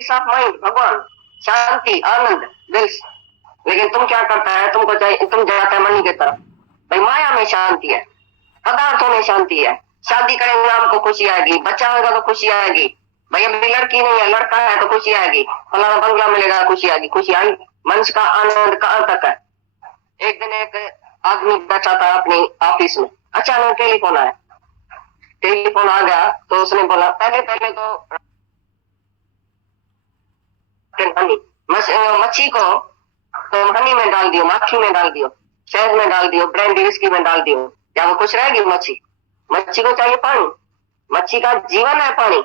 Piece of mind, भगवान, शांति, आनंद, दिल। लेकिन तुम क्या करता है, तुमको चाहिए, तुम जाता है मनी की तरफ। भाई माया में शांति है, पदार्थों में शांति है। शादी करेंगे हमको खुशी आएगी, बच्चा होगा तो खुशी आएगी। भाई अभी लड़की नहीं है, लड़का है तो खुशी आएगी, फलाना बंगला मिलेगा, खुशी आएगी। खुशी आई, मनुष्य का आनंद कहाँ तक है। एक दिन एक आदमी बैठा था अपनी ऑफिस में, अचानक टेलीफोन आया। टेलीफोन आ गया तो उसने बोला, पहले पहले तो मच्छी को तो हनी में डाल दियो, माखी में डाल दियो, शहद में डाल दियो, ब्रांडी विस्की में डाल दियो, क्या वो खुश रहेगी मच्छी? मच्छी को चाहिए पानी, मच्छी का जीवन है पानी।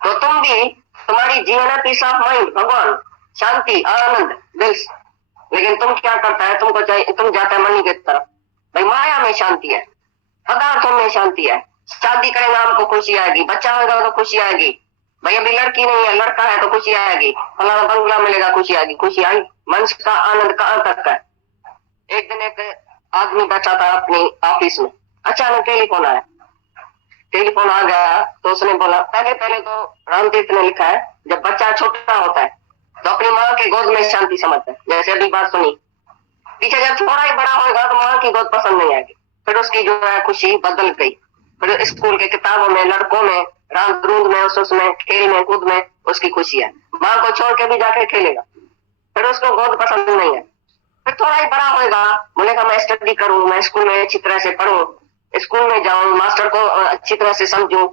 तो तुम भी, तुम्हारी जीवन है पीस ऑफ माइंड, भगवान, शांति, आनंद, दिल। लेकिन तुम क्या करता है, तुमको चाहिए, तुम जाता है मनी की तरफ। भाई माया में शांति है, पदार्थों में शांति है। शादी करेंगे हमको खुशी आएगी, बच्चा होगा तो खुशी आएगी। भाई अभी लड़की नहीं है, लड़का है तो खुशी आएगी, फलाना बंगला मिलेगा, खुशी आएगी। खुशी आई, मनुष्य का आनंद कहाँ तक है। एक दिन एक आदमी बैठा था अपनी ऑफिस में, अचानक टेलीफोन आया। टेलीफोन आ गया तो उसने बोला, पहले पहले तो रामतीर्थ ने लिखा है, जब बच्चा छोटा होता है तो अपनी माँ के गोद में शांति समझता है। जैसे अभी बात सुनी, पीछे जब थोड़ा ही बड़ा होगा तो माँ की गोद पसंद नहीं आएगी, फिर उसकी जो है खुशी बदल गई। फिर स्कूल के किताबों में, लड़कों में, रात रूंद में, उसमें खेल में, कूद में उसकी खुशी है। माँ को छोड़ के भी जाके खेलेगा, फिर उसको गोद पसंद नहीं है। फिर थोड़ा ही बड़ा होगा, बोलेगा मैं स्टडी करूं, मैं स्कूल में अच्छी तरह से पढ़ूं, स्कूल में जाऊं, मास्टर को अच्छी तरह से समझूं,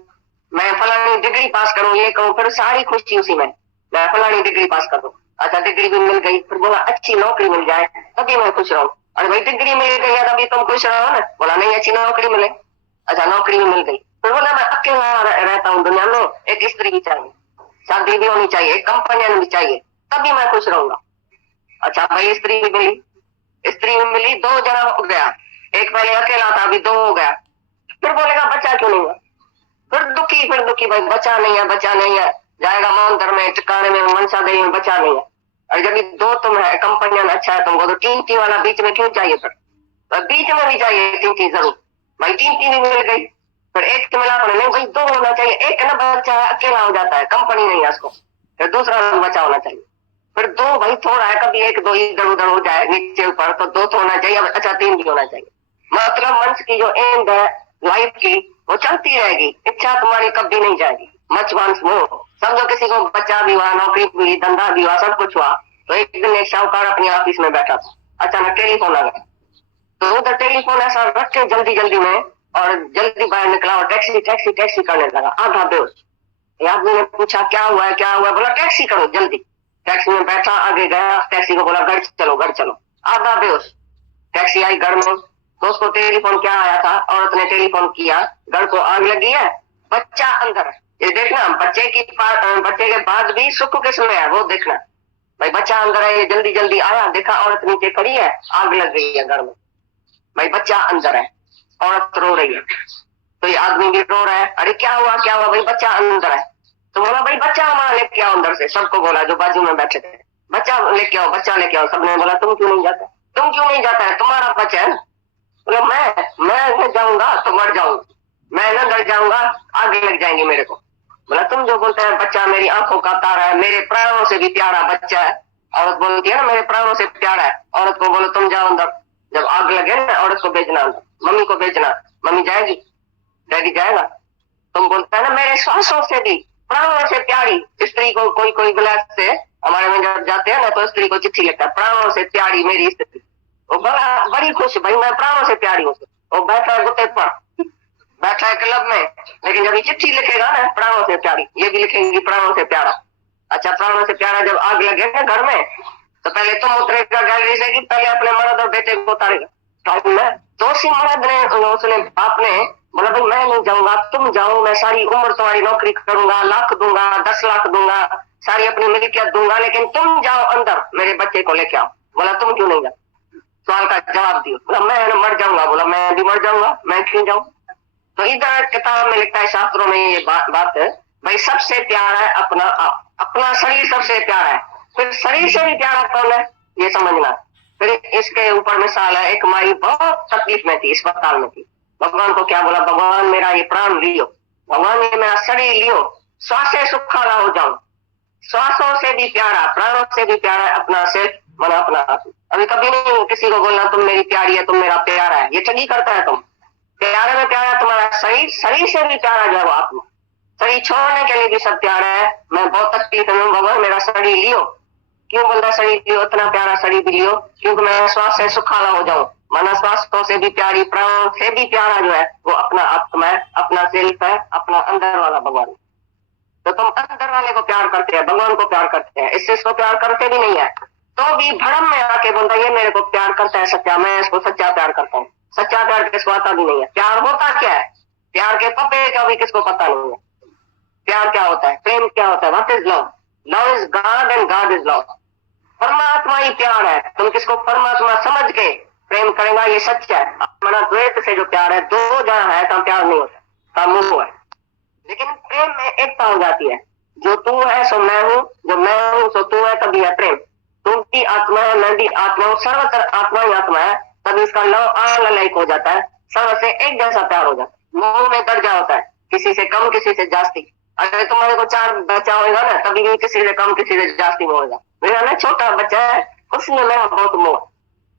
मैं फलानी डिग्री पास करूं, ये करूं, फिर सारी खुशी उसी में, मैं फलानी डिग्री पास करूं। अच्छा डिग्री भी मिल गई, फिर बोला अच्छी नौकरी मिल जाए तभी मैं खुश रहूं। अरे भाई डिग्री मिल गई है तभी तुम खुश रहो ना। बोला नहीं, अच्छी नौकरी मिले। अच्छा नौकरी भी मिल गई, फिर बोला मैं अकेला रहता हूँ दुनिया में, एक स्त्री भी चाहिए, शादी भी होनी चाहिए, एक कंपेनियन भी चाहिए, तभी मैं खुश रहूंगा। अच्छा भाई स्त्री भी मिली, स्त्री भी मिली, 2 जना हो गया, एक पहले अकेला था अभी 2 हो गया। फिर बोलेगा बच्चा क्यों नहीं है, फिर दुखी भाई बच्चा नहीं है, बच्चा नहीं है, जाएगा मंदिर में, टिकाने में, मनसा देवी में, बच्चा नहीं है। और जब 2 तुम है, कंपेनियन अच्छा है तुमको, तो टींटी वाला बीच में क्यों चाहिए? फिर तो बीच में भी चाहिए टींटी जरूर। भाई टींटी भी मिल गई, फिर एक तो मिला, नहीं भाई 2 होना चाहिए, एक ना बच्चा अकेला हो जाता है, कंपनी नहीं है उसको, फिर दूसरा बच्चा होना चाहिए। फिर 2 भाई थोड़ा है, कभी 1 2 इधर उधर हो जाए नीचे ऊपर, तो 2 तो होना चाहिए, अच्छा 3 भी होना चाहिए। मतलब मंच की जो एंड है लाइफ की, वो चलती रहेगी, इच्छा तुम्हारी कभी नहीं जाएगी। Much once more. समझो किसी को बच्चा भी हुआ, नौकरी भी हुई, धंधा भी हुआ, सब कुछ हुआ, तो एक दिन एक शाहूकार अपनी ऑफिस में बैठा था, अचानक टेलीफोन आ गया। तो उधर टेलीफोन ऐसा रख के जल्दी जल्दी में, और जल्दी बाहर निकला और टैक्सी टैक्सी टैक्सी करने लगा, आधा बेहोश। आदमी ने पूछा क्या हुआ है, क्या हुआ है? बोला टैक्सी करो जल्दी। टैक्सी में बैठा, आगे गया, टैक्सी को बोला घर चलो, घर चलो, आधा बेहोश। टैक्सी आई घर में, तो उसको टेलीफोन क्या आया था, औरत ने टेलीफोन किया, घर को आग लगी है, बच्चा अंदर है। ये देखना, बच्चे के बाद भी सुख किसमें है वो देखना। भाई बच्चा अंदर है, ये जल्दी जल्दी आया, देखा औरत नीचे खड़ी है, आग लग गई है घर में। भाई बच्चा अंदर है, औरत रो रही है, तो ये आदमी भी रो रहा है, अरे क्या हुआ क्या हुआ? भाई बच्चा अंदर है। तो बोला भाई बच्चा हमारा लेके आओ अंदर से, सबको बोला जो बाजू में बैठे थे, बच्चा लेके आओ, बच्चा लेके आओ। सबने बोला तुम क्यों नहीं जाता, तुम क्यों नहीं जाता है, तुम्हारा बच्चा है। बोला मैं जाऊंगा तो मर जाऊंगा, मैं ना डर जाऊंगा, आगे लग जाएंगे मेरे को। बोला तुम जो बोलते हैं बच्चा मेरी आंखों का तारा है, मेरे प्राणों से भी प्यारा बच्चा है। औरत बोलती है ना मेरे प्राणों से प्यारा है, औरत को बोलो तुम जाओ अंदर, जब आग लगे ना औरत को भेजना अंदर, मम्मी को भेजना, मम्मी जाएगी, डैडी जाएगा। तुम बोलता है ना मेरे श्वासों से भी, प्राणों से प्यारी स्त्री को, कोई कोई ब्लैक से हमारे में जब जाते हैं ना तो स्त्री को चिट्ठी लिखता है, प्राणों से प्यारी मेरी स्त्री। वो बड़ी खुश, भाई मैं प्राणों से प्यारी हूँ। वो बैठा है गुटे पर, बैठा है क्लब में, लेकिन जब ये चिट्ठी लिखेगा ना प्राणों से प्यारी, ये भी लिखेंगी प्राणों से प्यारा। अच्छा प्राणों से प्यारा जब आग लगे ना घर में, तो पहले तुम उतरेगा गैलरी से, कि पहले अपने मर्द और बेटे को उतारेगा। तो उसी मर्द ने, उसने बाप ने बोला भाई मैं नहीं जाऊंगा, तुम जाओ, मैं सारी उम्र तुम्हारी नौकरी करूंगा, लाख दूंगा, 10 लाख दूंगा, सारी अपनी मिल्कियत दूंगा, लेकिन तुम जाओ अंदर मेरे बच्चे को लेके आओ। बोला तुम क्यों नहीं जाओ? सवाल का जवाब दियो। बोला मैं मर जाऊंगा। बोला मैं भी मर जाऊंगा, मैं क्यों जाऊं? तो इधर किताब में लिखता है, शास्त्रों में ये बात है, भाई सबसे प्यारा है अपना आप, अपना शरीर सबसे प्यारा है, फिर शरीर से भी प्यारा कौन है ये समझना। फिर इसके ऊपर मिसाल है, एक माई बहुत तकलीफ में थी, अस्पताल में थी, भगवान को क्या बोला, भगवान मेरा ये प्राण लियो, भगवान ये मेरा शरीर लियो, श्वास सुखाला हो जाऊं, श्वासों से भी प्यारा, प्राणों से भी प्यारा है अपना सेल्फ, माना अपना आत्मा। अभी कभी नहीं किसी को बोलना तुम मेरी प्यारी है, तुम मेरा प्यारा है, ये ठगी करता है। तुम प्यारे में प्यारा तुम्हारा शरीर, शरीर से भी प्यारा जो है वो आत्मा। शरीर छोड़ने के लिए भी सब प्यारा है। मैं बहुत तकलीफ में भगवान मेरा शरीर लियो, क्यों बोलता शरीर लियो, इतना प्यारा शरीर भी लियो, क्योंकि मैं श्वास से सुखाला हो जाऊं। माना श्वासों से भी प्यारी, प्राणों से भी प्यारा जो है वो अपना आत्मा है, अपना सेल्फ है, अपना अंदर वाला भगवान। तो तुम अंदर वाले को प्यार करते हैं, भगवान को प्यार करते हैं, इससे इसको प्यार करते भी नहीं है, तो भी भ्रम में आके बोलता ये मेरे को प्यार करता है सच्चा, मैं इसको सच्चा प्यार करता हूँ। सच्चा प्यार किसको आता भी नहीं है। प्यार होता क्या है, प्यार के पपे का भी किसको पता नहीं है। प्यार क्या होता है, प्रेम क्या होता है, what is love? Love is God and God is love. परमात्मा ही प्यार है। तुम किसको परमात्मा समझ के प्रेम करेगा, ये सच है। अपना द्वैत से जो प्यार है, दो जहाँ है तब प्यार नहीं होता, तब मोह है। लेकिन प्रेम में एकता हो जाती है, जो तू है सो मैं हूँ, जो मैं हूँ सो तू है, तभी है प्रेम। तुम भी आत्मा है, मैं भी आत्मा हूँ, सर्वत्र आत्मा ही आत्मा है, तभी इसका लव अलग हो जाता है, सर्व से एक जैसा प्यार हो जाता है। मोह में दर्जा होता है, किसी से कम किसी से जास्ती। अगर तुम्हारे को 4 बच्चा होगा ना, तभी भी किसी से कम किसी से जास्ती मोह होगा। मेरा ना छोटा बच्चा है, उसमें मेरा बहुत मोह।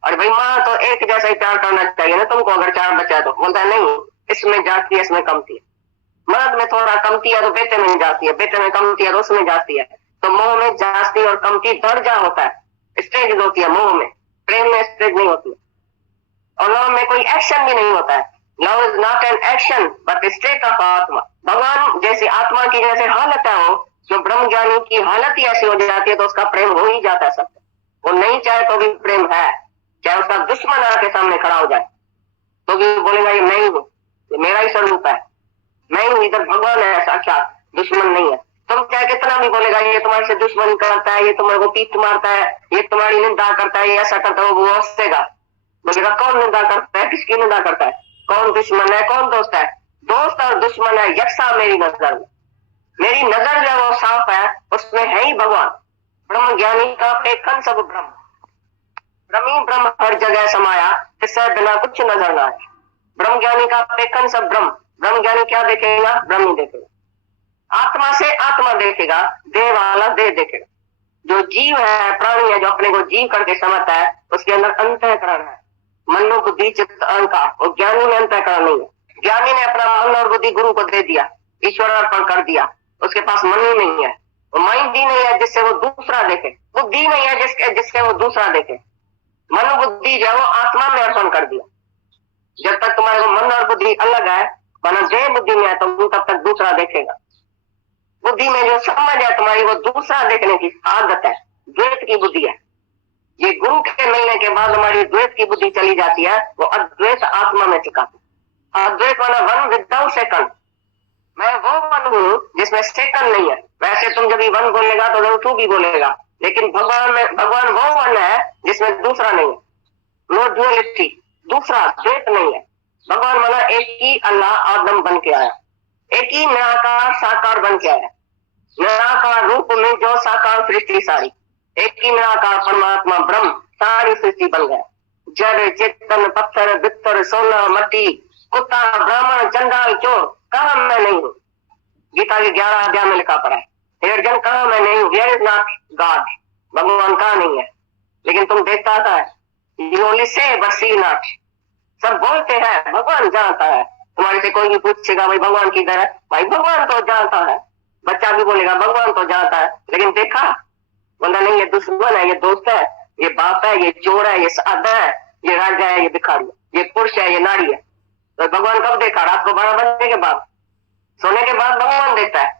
और भाई माँ तो एक जैसा ही प्यार करना चाहिए ना तुमको, अगर 4 बच्चा है तो। बोलता है नहीं, इसमें जास्ती है, इसमें कमती है। मर्द में थोड़ा कमती है तो बेटे में जाती है, बेटे में कमती है तो उसमें जाती है। तो मोह में जास्ती और कमती दर्जा होता है, स्टेज होती है मोह में। प्रेम में स्टेज नहीं होती है। और लव में कोई एक्शन भी नहीं होता है। Love is not an action but state of आत्मा। भगवान जैसी आत्मा की जैसे हालत है वो, जो ब्रह्म ज्ञानी की हालत ही ऐसी हो जाती है, तो उसका प्रेम हो ही जाता है सबसे। वो नहीं चाहे तो भी प्रेम है, चाहे उसका दुश्मन आके सामने खड़ा हो जाए तो भी बोलेगा ये मैं ही हूँ, ये मेरा ही स्वरूप है, मैं हूँ, इधर भगवान है साक्षात, दुश्मन नहीं है। तुम चाहे कितना भी बोलेगा ये तुम्हारे से दुश्मनी करता है, ये तुम्हारे को पीठ मारता है, ये तुम्हारी निंदा करता है, ये ऐसा करता है, वो हंसेगा। बोलेगा कौन निंदा करता है, किसकी निंदा करता है, कौन दुश्मन है, कौन दोस्त है? दोस्त और दुश्मन है यकसा मेरी नजर में। मेरी नजर जो वो साफ है, उसमें है ही भगवान। ब्रह्म ज्ञानी का पेखन सब ब्रह्म, ब्रह्मी ब्रह्म हर जगह समाया, इससे बिना कुछ नजर ना आए। ब्रह्म ज्ञानी का पेखन सब ब्रह्म। ब्रह्म ज्ञानी क्या देखेगा? ब्रह्म ही देखेगा। आत्मा से आत्मा देखेगा, देह वाला देह देखेगा। जो जीव है, प्राणी है, जो अपने को जीव करके समझता है, उसके अंदर अंतःकरण है, मनो बुद्धि चित्त अहंकार। और ज्ञानी में अंतःकरण नहीं है। ज्ञानी ने अपना मन और बुद्धि गुरु को दे दिया, ईश्वर अर्पण कर दिया, उसके पास मन ही नहीं है, माइंड ही नहीं है जिससे वो दूसरा देखे, बुद्धि नहीं है जिससे वो दूसरा देखे। मन बुद्धि जो है वो आत्मा में अर्पण कर दिया। जब तक तुम्हारे को मन और बुद्धि अलग है, माना देह बुद्धि में है, तो तब तक दूसरा देखेगा। बुद्धि में जो समझ है तुम्हारी, वो दूसरा देखने की आदत है, द्वैत की बुद्धि है। ये गुरु के मिलने के बाद हमारी द्वैत की बुद्धि चली जाती है, वो अद्वैत आत्मा में टिकाती। अद्वैत वाला वन विदाउट सेकंड। मैं वो वन हूँ जिसमें सेकंड नहीं है। वैसे तुम जब वन बोलेगा तो जब तू भी बोलेगा, लेकिन भगवान वो वन है जिसमें दूसरा नहीं है। नो ड्युअलिटी, दूसरा द्वैत नहीं है। भगवान माना एक ही अल्लाह आदम बन के आया, एक ही निराकार साकार बन के आया। निराकार रूप में जो साकार सृष्टि सारी, एक ही निराकार परमात्मा ब्रह्म सारी सृष्टि बन गया। जड़ चेतन पत्थर बित्तर सोना मट्टी कुत्ता ब्राह्मण चंडाल चोर, कहा मैं नहीं हूँ। गीता के 11 अध्याय में लिखा पड़ा है, हे अर्जुन कहा मैं नहीं हूँ, हियर इज नॉट गॉड। भगवान कहा नहीं है, लेकिन तुम देखता है, you only say but C not. सब बोलते हैं भगवान जानता है। तुम्हारे से कोई भी पूछेगा भाई भगवान किधर है, भाई भगवान तो जानता है। बच्चा भी बोलेगा भगवान तो जानता है, लेकिन देखा? बोला नहीं, ये दुश्मन है, ये दोस्त है, ये बाप है, ये चोर है, ये साधा है, ये राजा है, ये भिखारी है, ये पुरुष है, ये नारी है। तो भगवान कब देखा? रात को 12 बजने के बाद, सोने के बाद भगवान देखता है।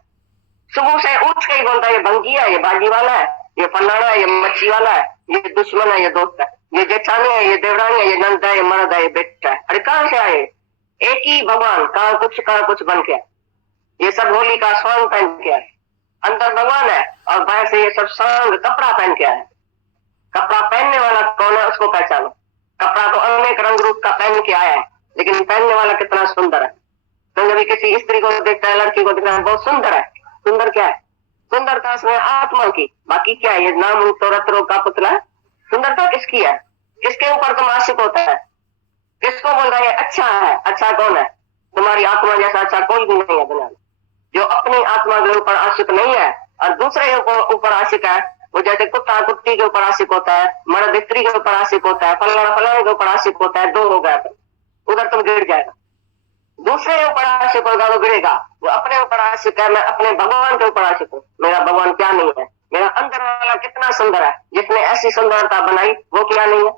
सुबह से उठ के ही बोलता है ये भंगी है, ये बाजी वाला है, ये फलाना है, ये मच्छी वाला है, ये दुश्मन है, ये दोस्त है, ये जेठानी है, ये देवरानी है, ये नंद है, ये मर्द है, ये बेटा है। अरे कहां से आए? एक ही भगवान, कहां कुछ बन के आए। ये सब होली का स्वांग पहन के आए, अंदर भगवान है और बाहर से ये सब सांग कपड़ा पहन के आए। कपड़ा पहनने वाला कौन है उसको पहचानो। कपड़ा तो अनेक रंग रूप का पहन के आया है, लेकिन पहनने वाला कितना सुंदर है। तो जब किसी स्त्री को देखता है, लड़की को देखता है, बहुत सुंदर है। सुंदर क्या है? सुंदरता उसमें आत्मा की, बाकी क्या है? ये नाम तो रत्नों का पुतला है। सुंदरता किसकी है? किसके ऊपर तुम आशिक होता है? किसको बोल रहा है अच्छा है? अच्छा कौन है? तुम्हारी आत्मा जैसा अच्छा कोई भी नहीं है दुनिया में। जो अपनी आत्मा के ऊपर आशिक नहीं है, और दूसरे के ऊपर आशिक है, वो जैसे कुत्ता कुत्ती के ऊपर आशिक होता है, मर्द स्त्री के ऊपर आशिक होता है, फलाना फलाने के ऊपर आशिक होता है, दो हो गया तो उधर तुम गिर जाएगा। दूसरे के ऊपर आशिक होगा वो गिरेगा। जो अपने ऊपर आशिक है, मैं अपने भगवान के ऊपर आशिक हूँ, मेरा भगवान क्या नहीं है, मेरा अंदर वाला कितना सुंदर है, जिसने ऐसी सुंदरता बनाई वो क्या नहीं है।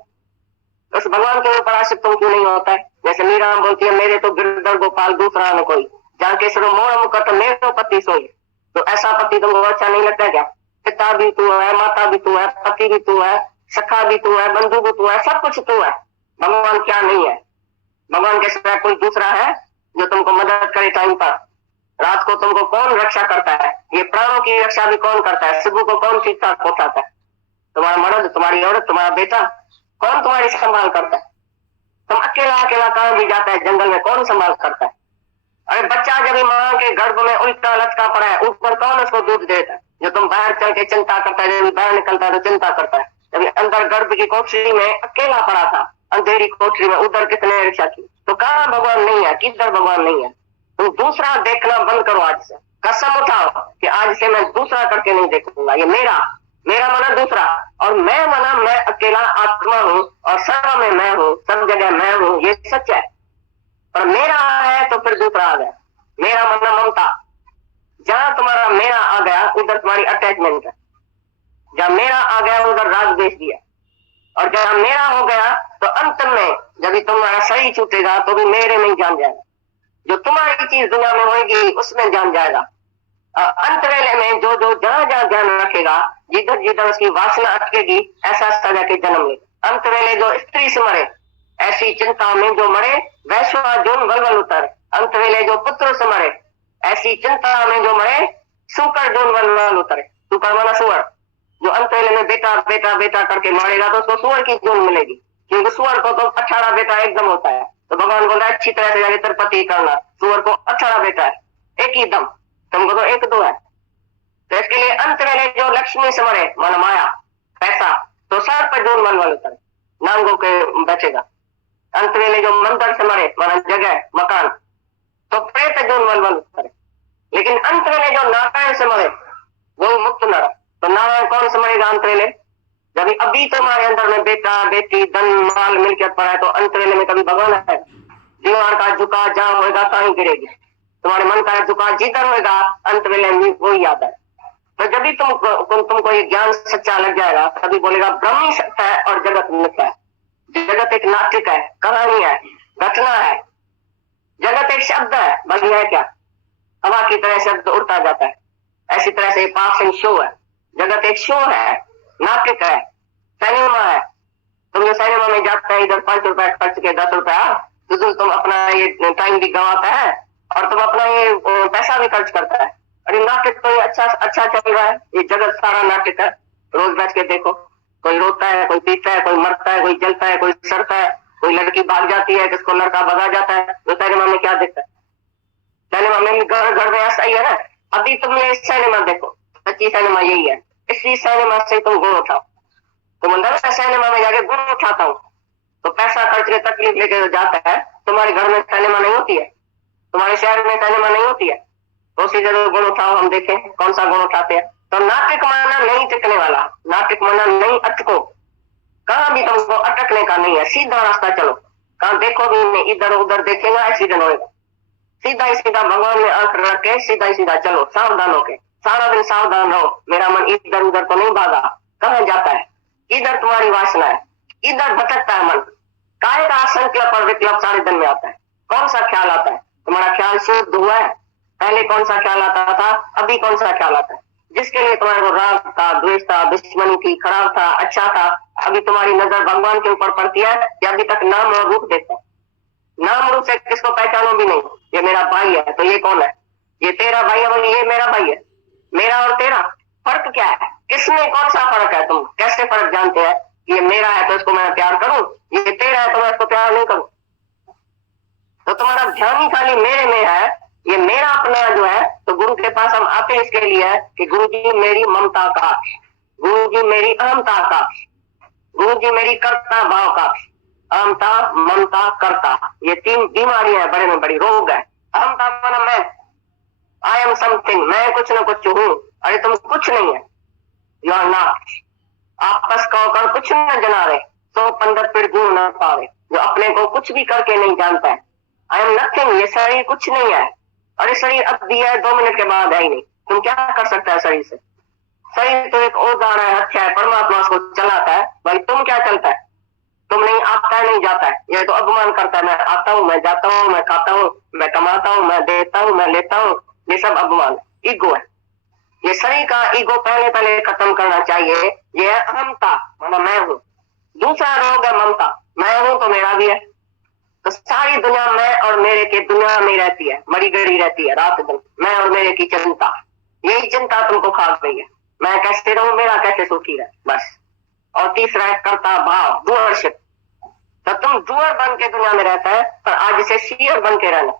उस भगवान के ऊपर आशिक तुम क्यों नहीं होता है। जैसे मीरा बोलती है मेरे तो गिरधर गोपाल दूसरा न कोई, जहाँ के सरो मोह मुकट मेरो पति सोई। तो ऐसा पति तुमको अच्छा नहीं लगता क्या। पिता भी तू है, माता भी तू है, पति भी तू है, सखा भी तू है, बंधु भी तू है, सब कुछ तू है। भगवान क्या नहीं है। भगवान के सिवा कोई दूसरा है जो तुमको मदद करे टाइम पर। रात को तुमको कौन रक्षा करता है, ये प्राणों की रक्षा भी कौन करता है, शिबू को कौन ठीक ठाक पहुंचाता है, तुम्हारा मर्द, तुम्हारी औरत, तुम्हारा बेटा, कौन तुम्हारी संभाल करता है। तुम अकेला अकेला कहाँ भी जाता है जंगल में, कौन संभाल करता है। अरे बच्चा जब मां के गर्भ में उल्टा लटका पड़ा है, ऊपर कौन उसको दूध देता है। जो तुम बाहर चल के चिंता करता है, जब बाहर निकलता है तो चिंता करता है। जब अंदर गर्भ की कोठरी में अकेला पड़ा था, अंधेरी कोठरी में, उधर किसने रक्षा की। तो कहाँ भगवान नहीं है, किधर भगवान नहीं है। तुम दूसरा देखना बंद करो। आज से कसम उठाओ कि आज से मैं दूसरा करके नहीं देखूंगा। ये मेरा मना दूसरा, और मैं मना मैं अकेला आत्मा हूँ, और सर्व में मैं हूँ, सब जगह मैं हूँ, ये सच है। पर मेरा है तो फिर दूसरा आ गया। मेरा मना ममता, जहां तुम्हारा मेरा आ गया उधर तुम्हारी अटैचमेंट है। जहां मेरा आ गया उधर राग द्वेष दिया, और जहां मेरा हो गया तो अंत में जब भी तुम्हारा शरीर छूटेगा तो भी मेरे में जान जाएगा। जो तुम्हारी चीज दुनिया में होगी उसमें जान जाएगा। अंत वेले में जो जो जहां जहां ध्यान रखेगा, जिधर जिधर उसकी वासना अटकेगी, ऐसा सजा के जन्म लेगा। अंत वेले जो स्त्री से मरे, ऐसी चिंता में जो मरे, वैश्वा जोन वलवल उतर। अंत वेले जो पुत्र से मरे, ऐसी चिंता में जो मरे, सुकर जोन वलवल उतरे। सुकर माना सुअर। जो अंत वेले में बेटा बेटा बेटा करके मारेगा तो उसको सुअर की जोन मिलेगी, क्योंकि सुअर को तो 18 बेटा एकदम होता है। तो भगवान बोल रहा है अच्छी तरह से जाके तरपति करना। सुअर को 18 बेटा है, एक ही दम, तुमको तो एक दो है। तो इसके लिए अंत वेले जो लक्ष्मी से मरे, माना माया पैसा, तो सर पर जोन वलवल उतरे, नांगों के बचेगा। अंत वेले जो मंदिर से मरे, माना जगह मकान, तो प्रेत जोन वलवल उतरे। लेकिन अंत वेले जो नारायण से मरे वो मुक्त नर। तो नारायण कौन से मरेगा अंत वेले, जब अभी तुम्हारे अंदर में बेटा बेटी धन माल मिलकर पड़ा है, तो अंत वेले में कभी भगवान है। दीवार का झुका जहां होगा कहीं गिरेगी, तुम्हारे मन का झुका जिधर होगा अंत वेले में वही याद है। तो जब भी तुमको ये ज्ञान सच्चा लग जाएगा, तभी बोलेगा ब्रह्म ही सत्य है और जगत मिथ्या है। जगत एक नाटक है, कहानी है, घटना है। जगत एक शब्द है, बाकी है क्या, हवा की तरह शब्द उड़ता जाता है। ऐसी तरह से पास एंड शो है। जगत एक शो है, नाटक है, सिनेमा है। तुम जो सिनेमा में जाता है, इधर 5 रुपए खर्च के 10 रुपया, तो तुम अपना ये टाइम भी गंवाता है और तुम अपना ये पैसा भी खर्च करता है। अरे नाटक तो ये अच्छा चल रहा है, ये जगत सारा नाटक है। रोज बैठ के देखो, कोई रोता है, कोई पीता है, कोई मरता है, कोई जलता है, कोई सड़ता है, कोई लड़की भाग जाती है, किसको लड़का भगा जाता है। तो सिनेमा में क्या देखता है, सिनेमा में घर घर में ऐसा ही है ना। अभी तुम ये सिनेमा देखो, सच्ची सिनेमा यही है। इसी सिनेमा से तुम गुण उठाओ। तुम अंदर सिनेमा में जाके गुण उठाता हूँ, तो पैसा खर्च के तकलीफ लेके जाता है। तुम्हारे घर में सिनेमा नहीं होती है, तुम्हारे शहर में सिनेमा नहीं होती है, तो उसी जगह गुण उठाओ, हम देखें कौन सा गुण उठाते हैं। तो नाटक माना नहीं टिकने वाला, नाटक माना नहीं अटको। कहाँ भी तुमको अटकने का नहीं है, सीधा रास्ता चलो। कहाँ देखो भी नहीं, इधर उधर देखेगा एक्सीडेंट होगा। सीधा ही सीधा भगवान में आंख रख के सीधा ही सीधा चलो, सावधान होके। सारा दिन सावधान रहो, मेरा मन इधर उधर तो नहीं भागा, कहाँ जाता है, इधर तुम्हारी वासना है, इधर भटकता है मन। काय का संकल्प और विकल्प सारे दिन में आता है। कौन सा ख्याल आता है, तुम्हारा ख्याल शुद्ध हुआ है, पहले कौन सा ख्याल आता था, अभी कौन सा ख्याल आता है। जिसके लिए तुम्हारे को राग था, द्वेष था, दुश्मनी थी, खराब था, अच्छा था, अभी तुम्हारी नजर भगवान के ऊपर पड़ती है कि अभी तक नाम और रूप देखता है। नाम रूप से किसको पहचानो भी नहीं। ये मेरा भाई है तो ये कौन है, ये तेरा भाई है, बोली ये मेरा भाई है। मेरा और तेरा फर्क क्या है, किसमें कौन सा फर्क है, तुम कैसे फर्क जानते हैं। ये मेरा है तो इसको मैं प्यार करूं, ये तेरा है तो मैं इसको प्यार नहीं करूं। तो तुम्हारा ध्यान ही खाली मेरे में है। ये मेरा अपना जो है, तो गुरु के पास हम आते इसके लिए है कि गुरु जी मेरी ममता का, गुरु जी मेरी अहमता का, गुरु जी मेरी कर्ता भाव का। अहमता, ममता, कर्ता, ये 3 बीमारियां है, बड़े में बड़ी रोग है। अहमता माना मैं, आई एम समथिंग, मैं कुछ ना कुछ हूँ। अरे तुम कुछ नहीं है, यू आर नॉट। आपस का होकर कुछ न जना रहे, तो पंद्रह पेड़ गुण न पावे, जो अपने को कुछ भी करके नहीं जानता है। आई एम नथिंग, ये शरीर कुछ नहीं है। अरे शरीर अब भी है, 2 मिनट के बाद है ही नहीं। तुम क्या कर सकता है शरीर से? शरीर तो एक औजार है, हत्या है, परमात्मा उसको चलाता है। भाई तुम क्या चलता है? तुम नहीं आता है, नहीं जाता है, ये तो अपमान करता है। मैं आता हूँ, मैं जाता हूँ, मैं खाता हूँ, मैं कमाता हूँ, मैं देता हूँ, मैं लेता हूँ, ये सब अपमान है, ईगो है। ये शरीर का ईगो पहले खत्म करना चाहिए। ये है अहमता, मतलब मैं हूँ। दूसरा रोग है ममता, मैं हूँ तो मेरा भी है। तो सारी दुनिया मैं और मेरे की दुनिया में रहती है, मरी गड़ी रहती है रात दिन, मैं और मेरे की चिंता। यही चिंता तुमको खा गई है, मैं कैसे रहूं, मेरा कैसे सुखी रहे, बस। और तीसरा है कर्ता भाव, डूअरशिप। तो तुम डूअर बन के दुनिया में रहता है, पर आज से सीयर बन के रहना।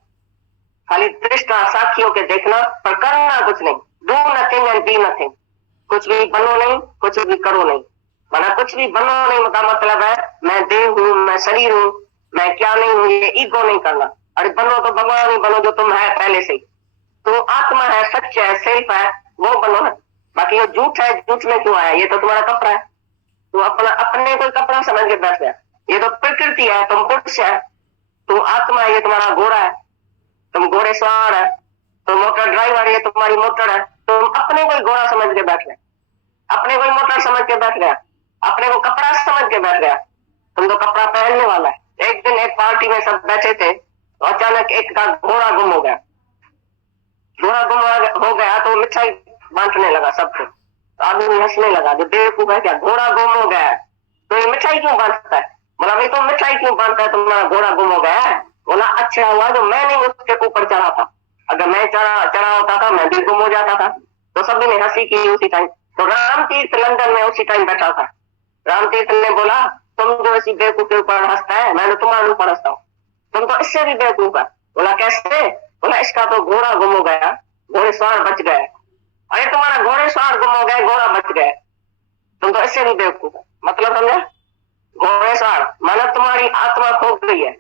खाली दृष्टा साखियों के देखना, पर करना कुछ नहीं। Do nothing and be nothing. कुछ भी बनो नहीं, कुछ भी करो नहीं। माना कुछ भी बनो नहीं का मतलब है मैं देह हूं, मैं शरीर हूं, मैं क्या नहीं हूं, ये ईगो नहीं करना। अरे बनो तो भगवान ही बनो, जो तुम है पहले से ही। तो आत्मा है, सच है, सेल्फ है, वो बनो है। बाकी वो झूठ है, झूठ में क्यों आया? ये तो तुम्हारा कपड़ा है। तू अपना अपने कोई कपड़ा समझ के बैठ गया। ये तो प्रकृति है, तुम पुरुष है। तू आत्मा है, ये तुम्हारा घोड़ा है, तुम घोड़े सवार है। तुम मोटर ड्राइवर, ये तुम्हारी मोटर है। तुम अपने कोई घोड़ा समझ के बैठ गए, अपने कोई मोटर समझ के बैठ गया, अपने को कपड़ा समझ के बैठ गया। तुम तो कपड़ा पहनने वाला है। एक दिन एक पार्टी में सब बैठे थे, तो अचानक एक का घोड़ा गुम हो गया। घोड़ा गुम हो गया तो मिठाई बांटने लगा सबको। तो आदमी हंसने लगा, जो बेवकूफ है क्या, घोड़ा गुम हो गया है तो ये मिठाई क्यों बांटता है? बोला भाई तो मिठाई क्यों बांटता है, तुम्हारा घोड़ा गुम हो गया है। बोला अच्छा हुआ जो मैं नहीं उसके ऊपर चढ़ा था, अगर मैं चढ़ा होता था मैं भी गुम हो जाता था। तो सभी ने हंसी की उसी टाइम। तो राम तीर्थ लंदन में उसी टाइम बैठा था। राम तीर्थ ने बोला तुम जो ऐसी बेवकूफ के ऊपर हंसता है, मैं तो तुम्हारे ऊपर हंसता हूँ, तुम तो इससे भी बेवकूफ है। बोला कैसे? बोला इसका तो घोड़ा गुम हो गया, घोड़े सवार बच गए। अरे तुम्हारा घोड़े सवार गुम हो गए, घोड़ा बच गए, तुम तो इससे भी बेवकूफ है। मतलब समझे? घोड़े सवार माना तुम्हारी आत्मा खो गई है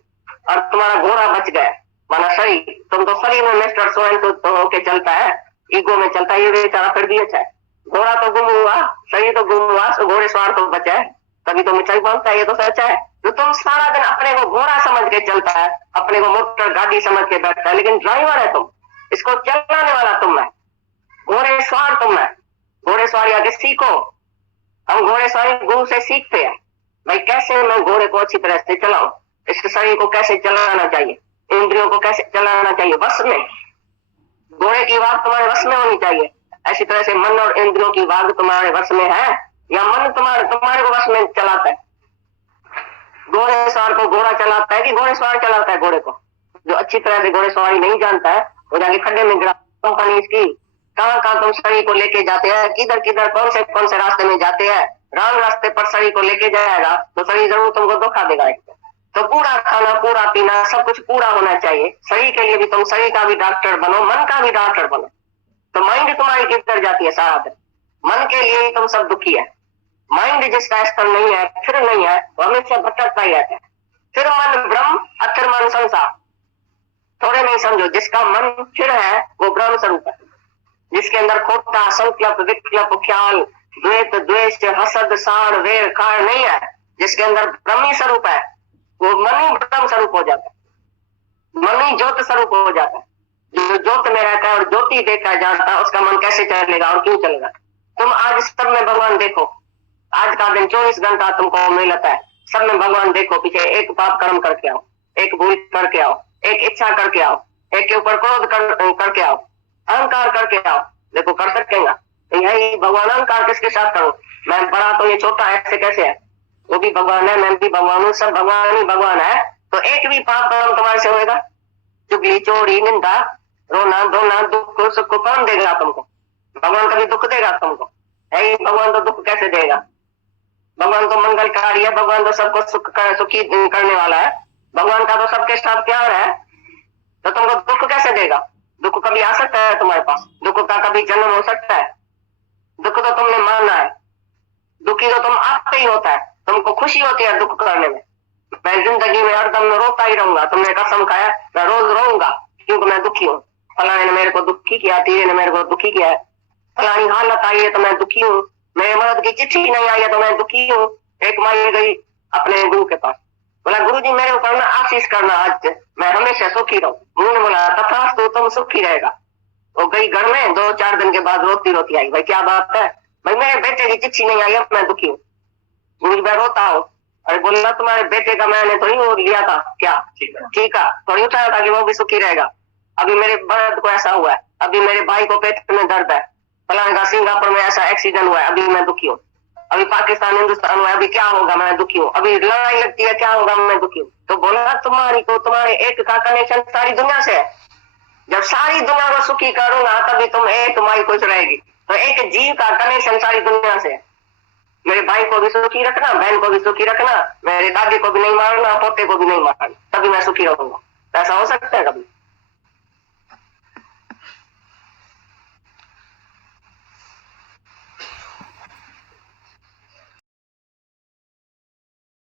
और तुम्हारा घोड़ा बच गया, माना शरीर। तुम तो शरीर में मिस्टर सो एंड तो होके चलता है, ईगो में चलता है, ये बेचारा फिर भी अच्छा है। घोड़ा तो गुम हुआ, शरीर तो गुम हुआ, तो घोड़े सवार तो बचा है, तभी तो मिठाई बांटता है, ये तो सच्चा है। तो तुम सारा दिन अपने को घोड़ा समझ के चलता है, अपने को मोटर गाड़ी समझ के बैठता है, लेकिन ड्राइवर है तुम, इसको चलाने वाला तुम है, घोड़े सवार तुम है। घोड़े सवारी आगे सीखो। हम घोड़े सवारी गुरु से सीखते हैं, भाई कैसे मैं घोड़े को अच्छी तरह से चलाऊं, इसके शरीर को कैसे चलाना चाहिए, इंद्रियों को कैसे चलाना चाहिए, वश में। घोड़े की वाग तुम्हारे वश में होनी चाहिए। ऐसी तरह से मन और इंद्रियों की वाग तुम्हारे वश में है, या मन तुम्हारे को वश में चलाता है? घोड़े सवार को घोड़ा चलाता है कि घोड़े सवार चलाता है घोड़े को? जो अच्छी तरह से घोड़े सवारी नहीं जानता है वो जाके खड्डे में गिरा। कंपनी इसकी कहाँ कहाँ तुम शरीर को लेके जाते हैं, किधर किधर कौन से रास्ते में जाते हैं। राम रास्ते पर शरीर को लेके जाएगा तो शरीर जरूर तुमको धोखा देगा। तो पूरा खाना, पूरा पीना, सब कुछ पूरा होना चाहिए। शरीर के लिए भी तुम शरीर का भी डॉक्टर बनो, मन का भी डॉक्टर बनो। तो माइंड तुम्हारी किधर जाती है सारा दिन? मन के लिए ही तुम सब दुखी है। माइंड जिसका स्तर नहीं है, फिर नहीं है, वो हमेशा भटकता ही रहता है। फिर मन ब्रह्म, अक्षर मन संसार। थोड़े नहीं समझो, जिसका मन फिर है वो ब्रह्म स्वरूप है, जिसके अंदर खोटा संकल्प विकल्प ख्याल द्वेत द्वेष हसद सार वेर कार नहीं है, जिसके अंदर ब्रह्मी स्वरूप है, वो मन ही ब्रह्म स्वरूप हो जाता है, मन ही ज्योत स्वरूप हो जाता है। जो ज्योत में रहता है और ज्योति देखा जाता है, उसका मन कैसे चलेगा और क्यों चलेगा? तुम आज सब में भगवान देखो, आज का दिन 24 घंटा तुमको मिलता है, सब में भगवान देखो। पीछे एक पाप कर्म करके आओ, एक भूल करके आओ, एक इच्छा करके आओ, एक के ऊपर क्रोध करके आओ, अहंकार करके आओ, देखो कर सकेगा? तो यही भगवान। अहंकार किसके साथ करो? मैं बड़ा तो ये छोटा ऐसे कैसे है? वो भी भगवान है, मैं भी भगवान हूँ, सब भगवान ही भगवान है। तो एक भी पाप कर्म तुम्हारे से होगा? चुगली चोरी निंदा रोना धोना दुख सुख को कौन देगा तुमको? भगवान कभी दुख देगा तुमको? है भगवान तो दुख कैसे देगा? भगवान तो मंगलकारी है, भगवान तो सबको सुखी करने वाला है, भगवान का तो सबके साथ प्यार है, तो तुमको दुख कैसे देगा? दुख कभी आ सकता है तुम्हारे पास? दुख का कभी जन्म हो सकता है? दुख तो तुमने माना है, दुखी तो तुम आपसे ही होता है। तुमको खुशी होती है दुख करने में, मैं जिंदगी में हरदम रोता ही रहूंगा, तुमने कसम खाया मैं रोज रोऊंगा क्योंकि मैं दुखी हूँ, फलाने ने मेरे को दुखी किया, तीरे ने मेरे को दुखी किया है। फलानी हालत आई है तो मैं दुखी हूँ, मेरे मदद की चिट्ठी नहीं आई है तो मैं दुखी हूँ। एक माई गई अपने गुरु के पास, बोला गुरु जी मेरे ऊपर ना आशीष करना, आज मैं हमेशा सुखी रहूं। गुरु ने बोला तथास्तु, तुम सुखी रहेगा। वो गई घर में, 2-4 दिन के बाद रोती रोती आई, भाई क्या बात है? भाई मेरे बेटे की चिट्ठी नहीं आई है, मैं दुखी हूँ। गुरु जी मैं रोता हूँ। अरे बोला तुम्हारे बेटे का मैंने थोड़ी वो लिया था क्या, ठीक है थोड़ी उठाया था कि वो भी सुखी रहेगा। अभी मेरे बहन को ऐसा हुआ है, अभी मेरे भाई को पेट में दर्द है, फलाने का सिंगापुर में ऐसा एक्सीडेंट हुआ है, अभी मैं दुखी हूँ। अभी पाकिस्तान हिंदुस्तान में अभी क्या होगा, मैं दुखी हूँ। अभी लड़ाई लगती है, क्या होगा, मैं दुखी हूँ। तो बोला तुम्हारी को तुम्हारे एक का कनेक्शन सारी दुनिया से है। जब सारी दुनिया को सुखी करूंगा तभी तुम एक तुम्हारी खुश रहेगी। तो एक जीव का कनेक्शन सारी दुनिया से है। मेरे भाई को भी सुखी रखना, बहन को भी सुखी रखना, मेरे दादी को भी नहीं मारना, पोते को भी नहीं मारना, तभी मैं सुखी रहूंगा। ऐसा हो सकता है कभी?